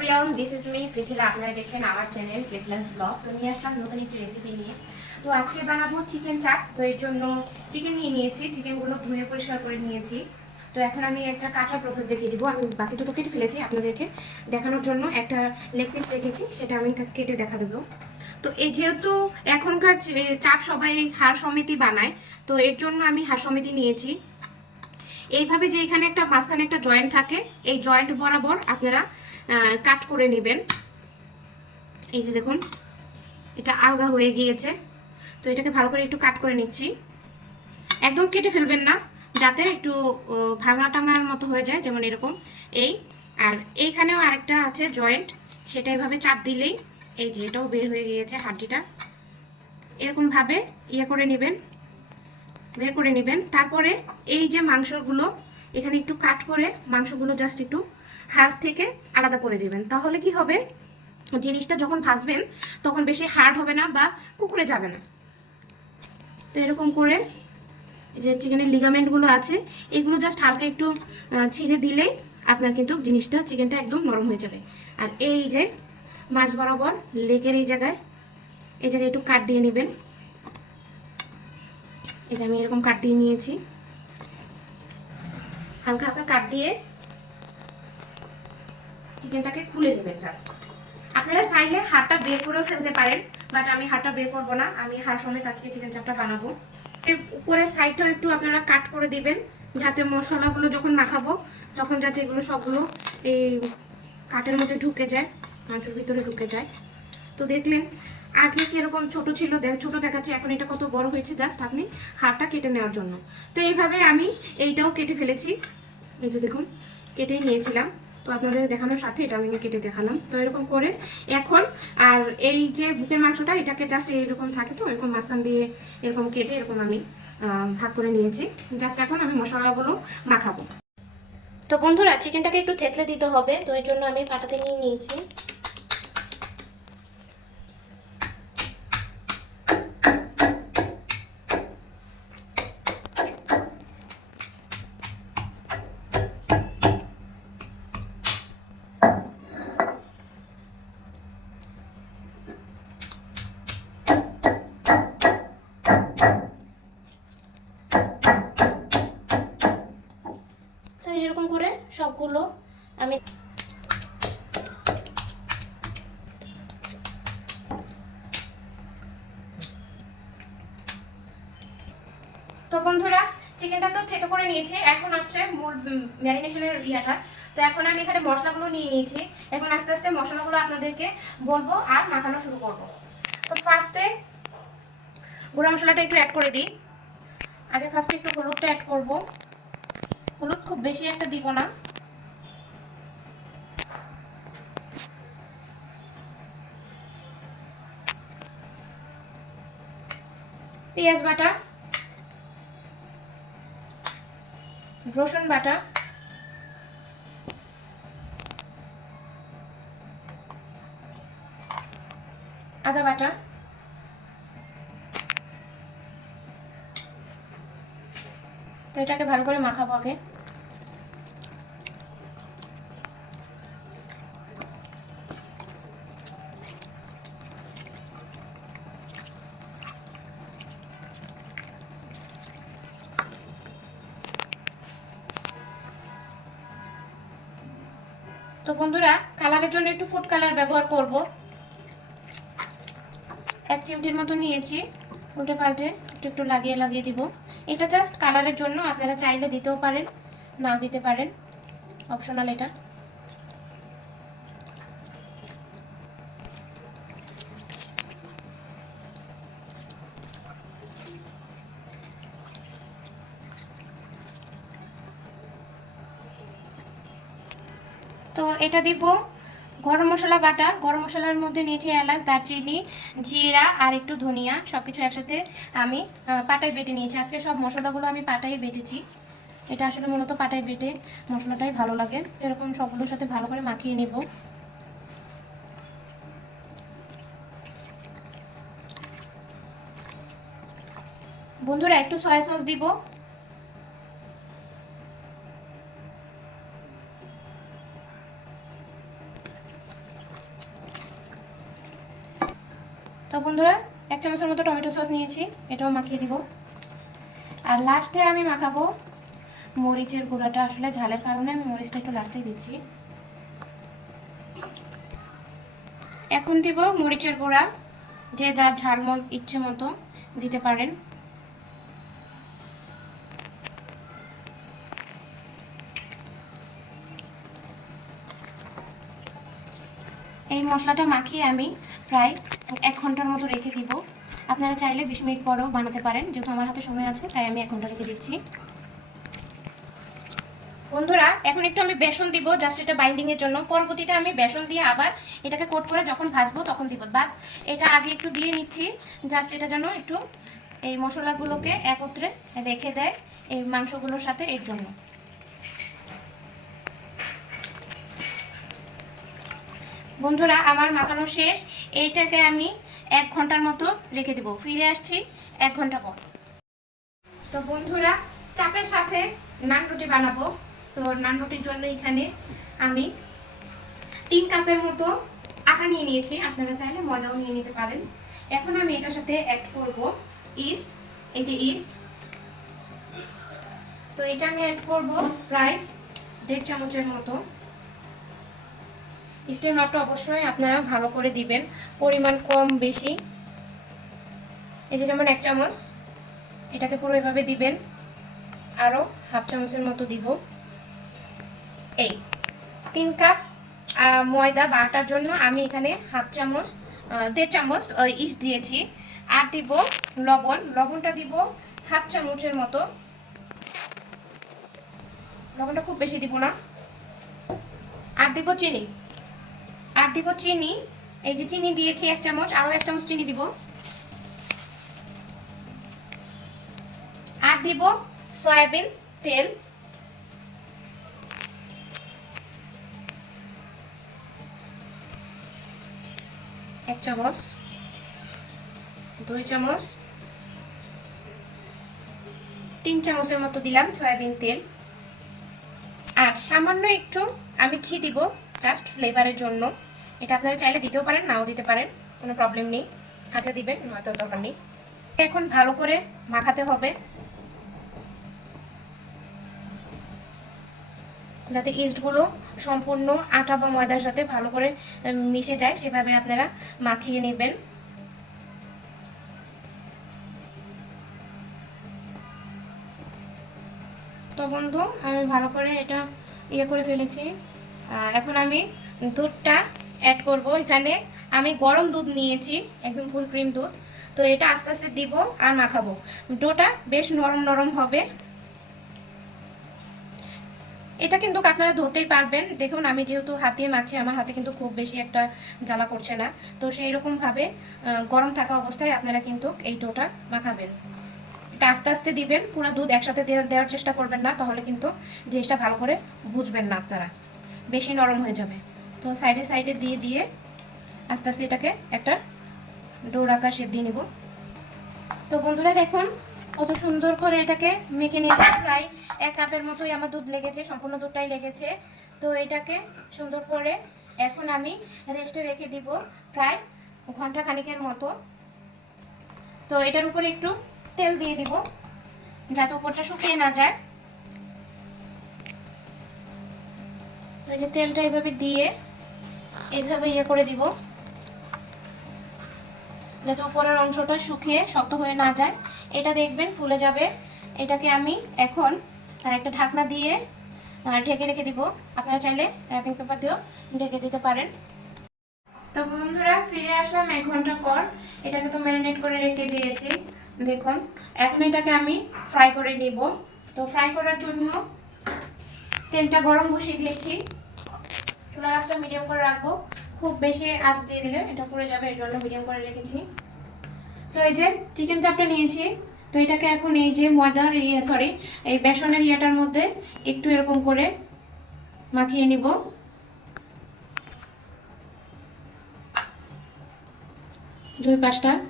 Everyone, this is me Prithila. আপনারা দেখছেন আমার চ্যানেল পৃথিলাস ব্লগ। তো নিয়ে আসলাম নতুন একটি রেসিপি নিয়ে। তো আজকে বানাবো চিকেন চাপ। তো এর জন্য চিকেন নিয়ে নিয়েছি, চিকেনগুলো ধুয়ে পরিষ্কার করে নিয়েছি। তো এখন আমি একটা কাটার প্রসেস দেখিয়ে দিব। আমি বাকি দুটো কেটে ফেলেছি, আপনাদেরকে দেখানোর জন্য একটা লেগ পিস রেখেছি, সেটা আমি কেটে দেখা দেবো। তো এই যেহেতু এখনকার চাপ সবাই হাড় সমিতি বানায়, তো এর জন্য আমি হাড় সমিতি নিয়েছি। এইভাবে যে এখানে একটা মাঝখানে একটা জয়েন্ট থাকে, এই জয়েন্ট বরাবর আপনারা কাট করে নেবেন। এই যে দেখুন, এটা আলগা হয়ে গিয়েছে। তো এটাকে ভালো করে একটু কাট করে নিচ্ছি। একদম কেটে ফেলবেন না, যাতে একটু ভাঙা টাঙার মতো হয়ে যায়, যেমন এরকম। এই আর এইখানেও আরেকটা আছে জয়েন্ট, সেটা এভাবে চাপ দিলেই এই যে এটাও বের হয়ে গিয়েছে হাড্ডিটা। এরকমভাবে করে নেবেন, বের করে নেবেন। তারপরে এই যে মাংসগুলো এখানে একটু কাট করে মাংসগুলো জাস্ট একটু হাড় থেকে আলাদা করে দেবেন। তাহলে কি হবে, জিনিসটা যখন ভাজবেন তখন বেশি হার্ড হবে না বা কুকড়ে যাবে না। তো এরকম করে যে চিকেনের লিগামেন্টগুলো আছে এগুলো জাস্ট হালকা একটু ছিঁড়ে দিলেই আপনার কিন্তু জিনিসটা চিকেনটা একদম নরম হয়ে যাবে। আর এই যে মাছ বরাবর লেগের এই জায়গায় একটু কাট দিয়ে নেবেন। এই যে আমি এরকম কাট দিয়ে নিয়েছি, হালকা হালকা কাট দিয়ে চিকেনটাকে খুলে নেবেন জাস্ট। আপনারা চাইলে হাড়টা বের করেও ফেলতে পারেন, বাট আমি হাড়টা বের করবো না, আমি হাড় সমেত আজকে চিকেন চাপটা বানাবো। উপরের সাইডটাও একটু আপনারা কাট করে দিবেন, যাতে মশলাগুলো যখন মাখাবো তখন যাতে এগুলো সবগুলো এই কাটের মধ্যে ঢুকে যায়, মাংসের ভিতরে ঢুকে যায়। তো দেখলেন আগে কিরকম ছোট ছিল, ছোট দেখাচ্ছে, এখন এটা কত বড় হয়েছে জাস্ট আপনি হাড়টা কেটে নেওয়ার জন্য। তো এইভাবে আমি এইটাও কেটে ফেলেছি। এই যে দেখুন, কেটেই নিয়েছিলাম, তো আপনাদের দেখানোর সাথে এটা আমি কেটে দেখালাম। তো এরকম করে এখন আর এই যে বুকের মাংসটা এটাকে জাস্ট এইরকম থাকে, তো এরকম মাঝখান দিয়ে এরকম কেটে এরকম আমি ভাগ করে নিয়েছি। জাস্ট এখন আমি মশলাগুলো মাখাবো। তো বন্ধুরা, চিকেনটাকে একটু থেতলে দিতে হবে, তো এর জন্য আমি পাটাতে নিয়ে নিয়েছি। এরকম করে সবগুলো আমি তো বন্ধুরা, চিকেনটা তো থেতো করে নিয়েছি, এখন আসছে মূল ম্যারিনেশনের ইয়াটা। তো এখন আমি এখানে মশলাগুলো নিয়ে নিয়েছি, এখন আস্তে আস্তে মশলাগুলো আপনাদেরকে বলবো আর মাখানো শুরু করব। তো ফার্স্টে গুঁড়া মশলাটা একটু অ্যাড করে দিই। আগে ফার্স্টে একটু হলুদটা অ্যাড করব, হলুদ খুব বেশি একটা দিব না। পেঁয়াজ বাটা, রসুন বাটা, আদা বাটা, তো এটাকে ভালো করে মাখাবো আগে। তো বন্ধুরা, কালারের জন্য একটু ফুড কালার ব্যবহার করব, 1 চিমটির মতো নিয়েছি। উল্টে পাল্টে একটু একটু লাগিয়ে দিব। এটা জাস্ট কালারের জন্য, আপনারা চাইলে দিতেও পারেন, নাও দিতে পারেন, অপশনাল এটা। তো এটা দিব গরম মশলা বাটা। গরম মশলার মধ্যে নিয়েছি এলাচ, দারচিনি, জিরা আর একটু ধনিয়া, সবকিছু একসাথে আমি পাটায় বেটে নিয়েছি। আজকে সব মশলাগুলো আমি পাটায় বেটেছি, এটা আসলে মূলত পাটায় বেটে মশলাটাই ভালো লাগে। এরকম সবগুলোর সাথে ভালো করে মাখিয়ে নেব। বন্ধুরা, একটু সয়া সস দিব, তো বন্ধুরা 1 চামচের মতো টমেটো সস নিয়েছি, এটাও মাখিয়ে দিব। আর লাস্টে আমি মাখাবো মরিচের গুঁড়াটা, আসলে ঝালের কারণে আমি মরিচটা একটু লাস্টেই দিচ্ছি। এখন দিব মরিচের গুঁড়া, যে যার ঝাল ইচ্ছে মতো দিতে পারেন। এই মশলাটা মাখিয়ে আমি প্রায় 1 ঘন্টার মতো রেখে দিব। আপনারা চাইলে 20 মিনিট পরেও বানাতে পারেন, যেহেতু আমার হাতে সময় আছে তাই আমি 1 ঘন্টা রেখে দিচ্ছি। বন্ধুরা এখন একটু আমি বেসন দিব, জাস্ট এটা বাইন্ডিং এর জন্য। পরবর্তীতে আমি বেসন দিয়ে আবার এটাকে কোট করে যখন ভাজবো তখন দিব, বাট এটা আগে একটু দিয়ে নিচ্ছি, জাস্ট এটা যেন একটু এই মশলাগুলোকে একত্রে রেখে দেয় এই মাংসগুলোর সাথে, এর জন্য। বন্ধুরা আমার মাখানো শেষ, এইটাকে আমি 1 ঘন্টার মতো রেখে দেব। ফিরে আসছি 1 ঘন্টা পর। তো বন্ধুরা চাপের সাথে নান রুটি বানাবো। তো নান রুটির জন্য এখানে আমি 3 কাপের মতো আটা নিয়ে নিয়েছি, আপনারা চাইলে ময়দাও নিয়ে নিতে পারেন। এখন আমি এটার সাথে অ্যাড করব ইস্ট, এই যে ইস্ট। তো এটা আমি অ্যাড করব প্রায় 1.5 চামচের মতো। ইস্টের মাপটা অবশ্যই আপনারা ভালো করে দিবেন, পরিমাণ কম বেশি। এই যে যেমন 1 চামচ, এটাকে পুরো এভাবে দিবেন। আরও 1/2 চামচের মতো দিব। এই 3 কাপ ময়দা বা আটার জন্য আমি এখানে 1/2 চামচ 1.5 চামচ ইস্ট দিয়েছি। আর দিব লবণ, লবণটা দিব 1/2 চামচের মতো। লবণটা খুব বেশি দিব না। আর দিব চিনি, আর দিব চিনি। এই যে চিনি দিয়েছি 1 চামচ, আরও 1 চামচ চিনি দিব। আর দিব সয়াবিন তেল, 1 চামচ, 2 চামচ, 3 চামচের মতো দিলাম সয়াবিন তেল। আর সামান্য একটু আমি ঘি দিব, জাস্ট ফ্লেভারের জন্য। এটা আপনারা চাইলে দিতেও পারেন, নাও দিতে পারেন, কোনো প্রবলেম নেই। হাতে দিবেন, নয়তো দরকার নেই। এখন ভালো করে মাখাতে হবে, যাতে ইস্টগুলো সম্পূর্ণ আটা বা ময়দার সাথে ভালো করে মিশে যায়, সেভাবে আপনারা মাখিয়ে নেবেন। তো বন্ধু আমি ভালো করে এটা করে ফেলেছি। এখন আমি দুধটা অ্যাড করব। এখানে আমি গরম দুধ নিয়েছি, একদম ফুল ক্রিম দুধ। তো এটা আস্তে আস্তে দিব আর মাখাবো। ডোটা বেশ নরম নরম হবে। এটা কিন্তু আপনারা ধরতেই পারবেন, দেখুন আমি যেহেতু হাতে মাখছি, আমার হাতে কিন্তু খুব বেশি একটা জ্বালা করছে না। তো সেই রকমভাবে গরম থাকা অবস্থায় আপনারা কিন্তু এই ডোটা মাখাবেন। এটা আস্তে আস্তে দিবেন, পুরো দুধ একসাথে দেওয়ার চেষ্টা করবেন না, তাহলে কিন্তু জিনিসটা ভালো করে বুঝবেন না আপনারা, বেশি নরম হয়ে যাবে। তো সাইডে সাইডে দিয়ে দিয়ে আস্তে আস্তে এটাকে একটা ডোর আকার শেপ দিয়ে নেব। তো বন্ধুরা দেখুন কত সুন্দর করে এটাকে মেখে নিয়েছি। প্রায় 1 কাপের মতোই আমার দুধ লেগেছে, সম্পূর্ণ দুধটাই লেগেছে। তো এটাকে সুন্দর করে এখন আমি রেস্টে রেখে দিব প্রায় ঘন্টা খানিকের মতো। তো এটার উপরে একটু তেল দিয়ে দিব, যাতে উপরটা শুকিয়ে না যায়। তো এই যে তেলটা এভাবে দিয়ে এইভাবে করে দিব, যাতে উপরের অংশটা শুকিয়ে শক্ত হয়ে না যায়। এটা দেখবেন ফুলে যাবে। এটাকে আমি এখন একটা ঢাকনা দিয়ে ঢেকে রেখে দিব। আপনারা চাইলে র্যাপিং পেপার দিয়েও ঢেকে দিতে পারেন। তো বন্ধুরা ফিরে আসলাম 1 ঘন্টা পর। এটাকে তো ম্যারিনেট করে রেখে দিয়েছি, দেখুন। এখন এটাকে আমি ফ্রাই করে নিব। তো ফ্রাই করার জন্য তেলটা গরম বসিয়ে দিয়েছি। চুলার আঁচটা মিডিয়াম করে রাখবো, খুব বেশি আঁচ দিয়ে দিলে এটা পুড়ে যাবে, এর জন্য মিডিয়াম করে রেখেছি। তো এই যে চিকেন চাপটা নিয়েছি। তো এটাকে এখন এই যে ময়দা এই বেসনের ইয়াটার মধ্যে একটু এরকম করে মাখিয়ে নিব।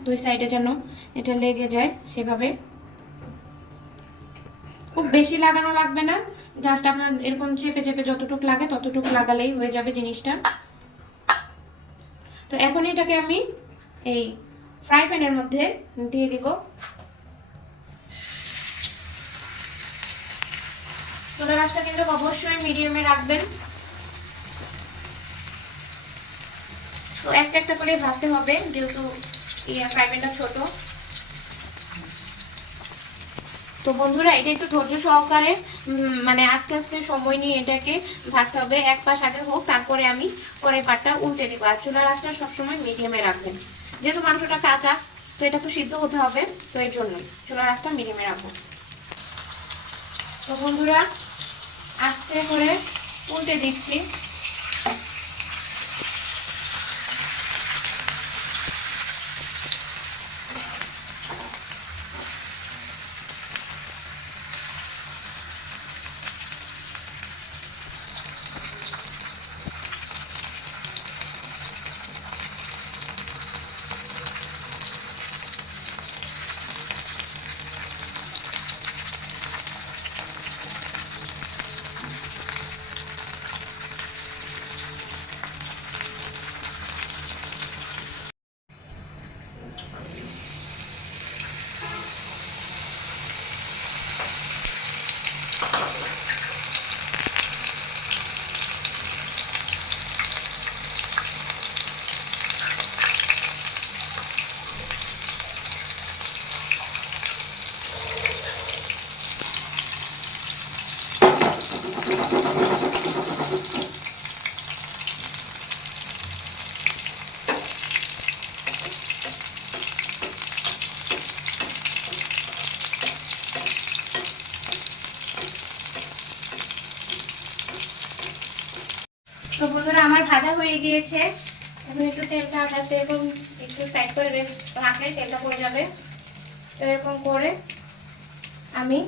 দুই সাইডে যেন এটা লেগে যায় সেভাবে। খুব বেশি লাগানো লাগবে না, জাস্ট আপনার এরকম চেপে চেপে যতটুকু লাগে ততটুকু লাগালেই হয়ে যাবে জিনিসটা। তো এখন এটাকে আমি এই ফ্রাই প্যানের মধ্যে দিয়ে দিব। চুলার আঁচটা কিন্তু অবশ্যই মিডিয়ামে রাখবেন। তো একটা একটা করে ভাজতে হবে, যেহেতু ফ্রাই প্যানটা ছোট। তো বন্ধুরা, এটা একটু ধৈর্য সহকারে মানে আস্তে আস্তে সময় নিয়ে এটাকে ভাজতে হবে। এক পাশ আগে হোক, তারপরে আমি পরের পাটটা উল্টে দিব। আর চুলার আঁচটা সবসময় মিডিয়ামে রাখবেন, যেহেতু মাংসটা কাঁচা, তো এটা তো সিদ্ধ হতে হবে, তো এর জন্যই চুলার আঁচটা মিডিয়ামে রাখবো। তো বন্ধুরা, আস্তে করে উল্টে দিচ্ছি। তো বন্ধুরা, আমার ভাজা হয়ে গিয়েছে। এখন একটু তেলটা জাস্ট এরকম একটু সাইড করে রাখলে তেলটা পড়ে যাবে। তো এরকম করে আমি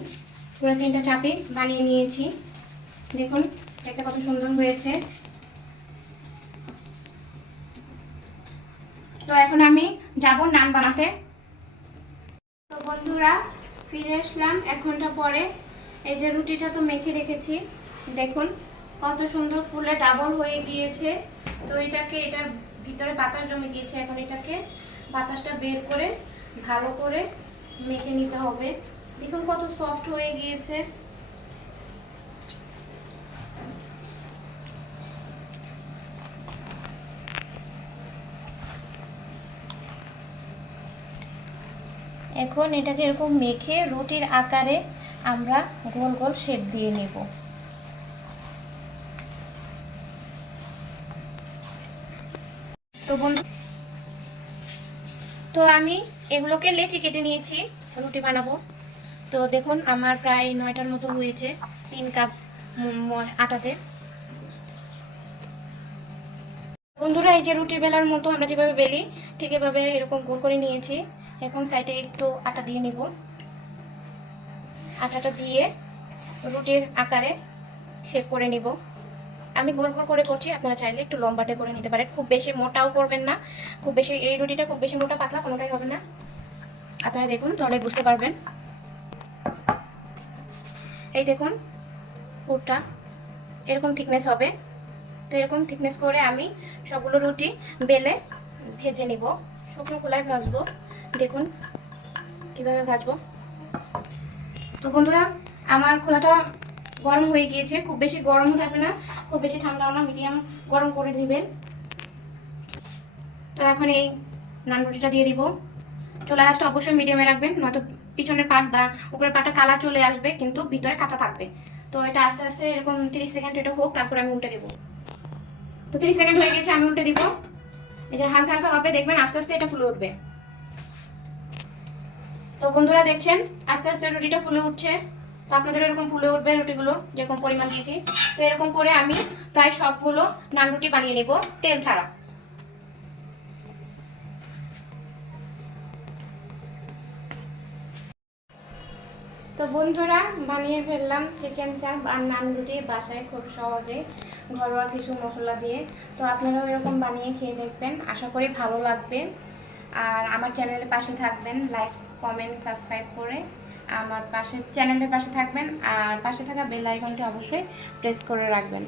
পুরো 3টা চাপি বানিয়ে নিয়েছি। দেখুন দেখতে কত সুন্দর হয়েছে। তো এখন আমি যাব নান বানাতে। তো বন্ধুরা, ফিরে আসলাম 1 ঘন্টা পরে। এই যে রুটিটা তো মেখে রেখেছি, দেখুন কত সুন্দর ফুলে ডাবল হয়ে গিয়েছে। তো এটার ভিতরে বাতাস জমে গিয়েছে, এখন এটাকে বাতাসটা বের করে ভালো করে মেখে নিতে হবে। দেখুন কত সফট হয়ে গিয়েছে। এখন এটাকে এরকম মেখে রুটির আকারে আমরা গোল গোল শেপ দিয়ে নেব। তো আমি এগুলোকে লেচি কেটে নিয়েছি, রুটি বানাবো। তো দেখুন আমার প্রায় 9টার মতো হয়েছে 3 কাপ আটাতে। বন্ধুরা, এই যে রুটি বেলার মতো আমরা যেভাবে বেলি, ঠিক এভাবে এরকম গোল করে নিয়েছি। এখন সাইডে একটু আটা দিয়ে নিব। আটাটা দিয়ে রুটির আকারে শেপ করে নিব। আমি গোল গোল করে করছি, আপনারা চাইলে একটু লম্বাটে করে নিতে পারেন। খুব বেশি মোটাও করবেন না, খুব বেশি এই রুটিটা খুব বেশি মোটা পাতলা কোনোটাই হবে না। আপনারা দেখুন, তাহলে বুঝতে পারবেন। এই দেখুন পুরটা এরকম থিকনেস হবে। তো এরকম থিকনেস করে আমি সবগুলো রুটি বেলে ভেজে নিব। শুকনো খোলায় ভাজবো, দেখুন কিভাবে ভাজবো। তো বন্ধুরা, আমার খোলাটা গরম হয়ে গিয়েছে। খুব বেশি গরমও থাকবে না, খুব বেশি ঠান্ডাও না, মিডিয়াম গরম করে নেবেন। তো এখন এই নান রুটিটা দিয়ে দিব। চুলার আঁচটা অবশ্যই মিডিয়ামে রাখবেন, নয়তো পিছনের পাট বা উপরের পাটটা কালার চলে আসবে, কিন্তু ভিতরে কাঁচা থাকবে। তো এটা আস্তে আস্তে এরকম 30 সেকেন্ড এটা হোক, তারপরে আমি উল্টে দেবো। তো 30 সেকেন্ড হয়ে গেছে, আমি উল্টে দিব। এই যে হালকা হালকা ভাবে দেখবেন আস্তে আস্তে এটা ফুলে উঠবে। তো বন্ধুরা দেখছেন আস্তে আস্তে রুটিটা ফুলে উঠছে। তো আপনাদের এরকম ফুলে উঠবে রুটিগুলো, যেরকম পরিমাণ দিয়েছি। তো এরকম করে আমি প্রায় সবগুলো নান রুটি বানিয়ে নেব, তেল ছাড়া। তো বন্ধুরা, বানিয়ে ফেললাম চিকেন চাপ আর নান রুটি বাসায় খুব সহজে, ঘরোয়া কিছু মশলা দিয়ে। তো আপনারাও এরকম বানিয়ে খেয়ে দেখবেন, আশা করি ভালো লাগবে। আর আমার চ্যানেলের পাশে থাকবেন, লাইক কমেন্ট সাবস্ক্রাইব করে আমার চ্যানেলের পাশে থাকবেন। আর পাশে থাকা বেল আইকনটি অবশ্যই প্রেস করে রাখবেন।